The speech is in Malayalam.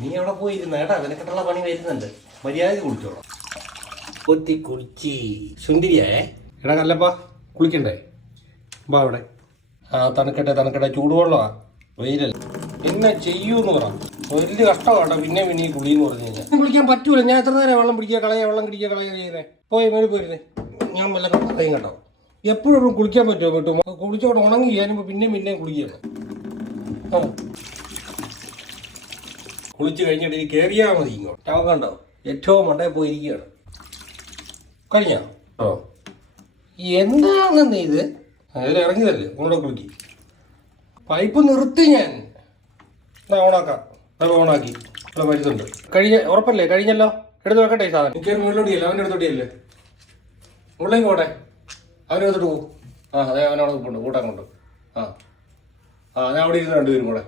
നീ അവിടെ പോയിരുന്ന കേട്ടാ, നിനക്കിട്ടുള്ള പണി വരുന്നുണ്ട്. മര്യാദ കുളിച്ചോളാം. കൊത്തി കുളിച്ച് സുന്ദരിയായേ. എടാ കല്ലപ്പാ, കുളിക്കണ്ടേ? ബാ അവിടെ. ആ തണുക്കട്ടെ, ചൂടുവെള്ളമാ, വെയിലല്ല. എന്നെ ചെയ്യൂന്ന് പറ. വലിയ കഷ്ടമാട്ടോ പിന്നെ ഈ കുളിന്ന് പറഞ്ഞു കഴിഞ്ഞാൽ. കുളിക്കാൻ പറ്റൂല. ഞാൻ എത്ര നേരം വെള്ളം പിടിക്കുക വെള്ളം കിടിക്കുക ചെയ്യുന്നേ. പോയി മേടി പോയിരുന്നേ. ഞാൻ വല്ല പറയും കേട്ടോ. എപ്പോഴും കുളിക്കാൻ പറ്റുമോ? പറ്റും. കുളിച്ചോട്ട് ഉണങ്ങി ഞാനിപ്പോ പിന്നെയും കുളിക്കണം. ആ കുളിച്ച് കഴിഞ്ഞിട്ട് ഇനി കയറിയാൽ മതി ഇങ്ങോട്ട്. നമുക്ക് കണ്ടോ ഏറ്റവും മണ്ടേ പോയിരിക്കുകയാണ്. കഴിഞ്ഞോ? ഓ എന്താണെന്ന് ഇത് അതിൽ ഇറങ്ങിയതല്ലേ ഒന്നുകൂടെ കുളിക്ക്. പൈപ്പ് നിർത്തി ഞാൻ. ഓണാക്കാം. അത് ഓണാക്കി. ഇവിടെ മരുന്നുണ്ട്. ഉറപ്പല്ലേ? കഴിഞ്ഞല്ലോ. എടുത്ത് വെക്കട്ടെ ഈ സാധനം. എനിക്ക് മുകളിലോട്ടിയല്ലേ, അവൻ്റെ അടുത്തോട്ടിയല്ലേ. മുകളിലേക്ക് പോട്ടെ. അവനെ എടുത്തിട്ട് പോകും. ആ അതെ, അവനവിടെ നിൽപ്പുണ്ട് കൂട്ടാൻ കൊണ്ട്. ആ ഞാൻ അവിടെ ഇരുന്ന് രണ്ടുപേരും കൂടെ.